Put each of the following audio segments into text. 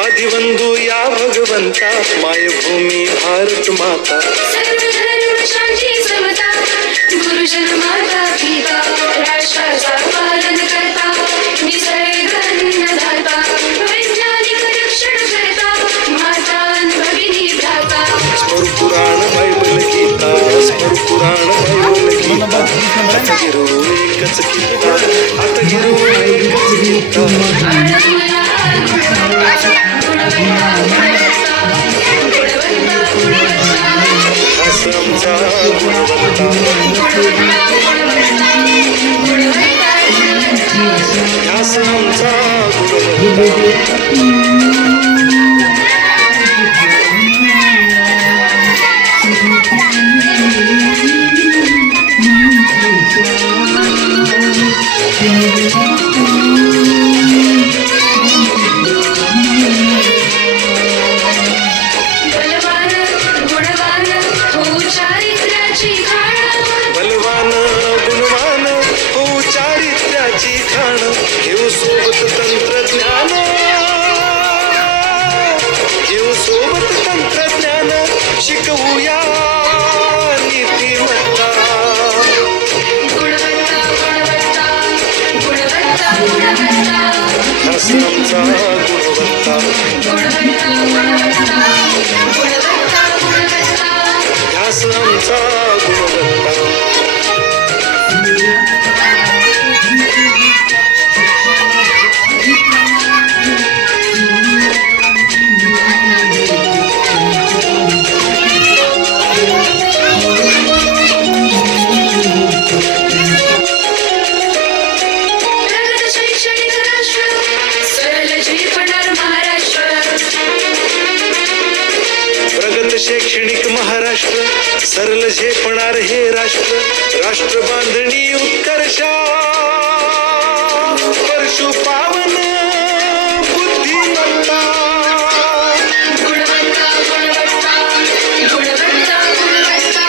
आदिवंदू या भगवंता, मायभूमी भारत माता, सर्वधर्म शांती समता, गुरुजन माता पिता, राष्ट्राचा पालन करता, निसर्ग अन्नदाता, वैज्ञानिक रक्षण करता, माता भगिनी भ्राता. स्मर पुराण बायबल गीता, स्मर पुराण बायबल गीता, आता गिरो एकच गीता, आता गिरो एकच गीता. आश्रमचा गुणवत्ता, आश्रमचा गुणवत्ता. बलवान गुणवान हो चारित्र्याची खाण, घेऊ सोबत तंत्रज्ञान, घेऊ सोबत तंत्रज्ञान, शिकवूया नीतिमत्ता. गुणवत्ता गुणवत्ता गुणवत्ता गुणवत्ता, आश्रमचा गुणवत्ता, गुणवत्ता गुणवत्ता गुणवत्ता गुणवत्ता. आश्रमचा गुणवत्ता. प्रगत शैक्षणिक राष्ट्र, सरळ झेपणार महाराष्ट्र. प्रगत शैक्षणिक महाराष्ट्र, सरल झेपणार हे राष्ट्र, राष्ट्र बांधणी उत्कर्षा, परशु पावन बुद्धिमत्ता. गुणवत्ता गुणवत्ता गुणवत्ता गुणवत्ता,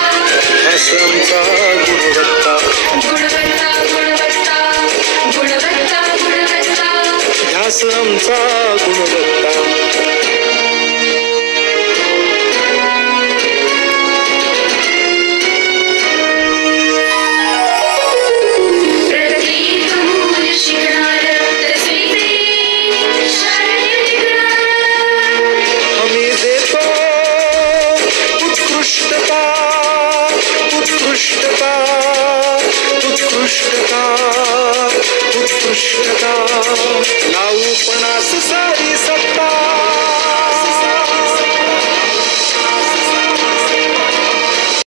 आश्रमचा गुणवत्ता, गुणवत्ता गुणवत्ता गुणवत्ता गुणवत्ता. आश्रमचा गुणवत्ता. प्रत्येक मूल शिकणार, तसे प्रेम शाळेत टिकणार. आम्ही देतो उत्कृष्टता, उत्कृष्टता, उत्कृष्टता, उत्कृष्टता. लावू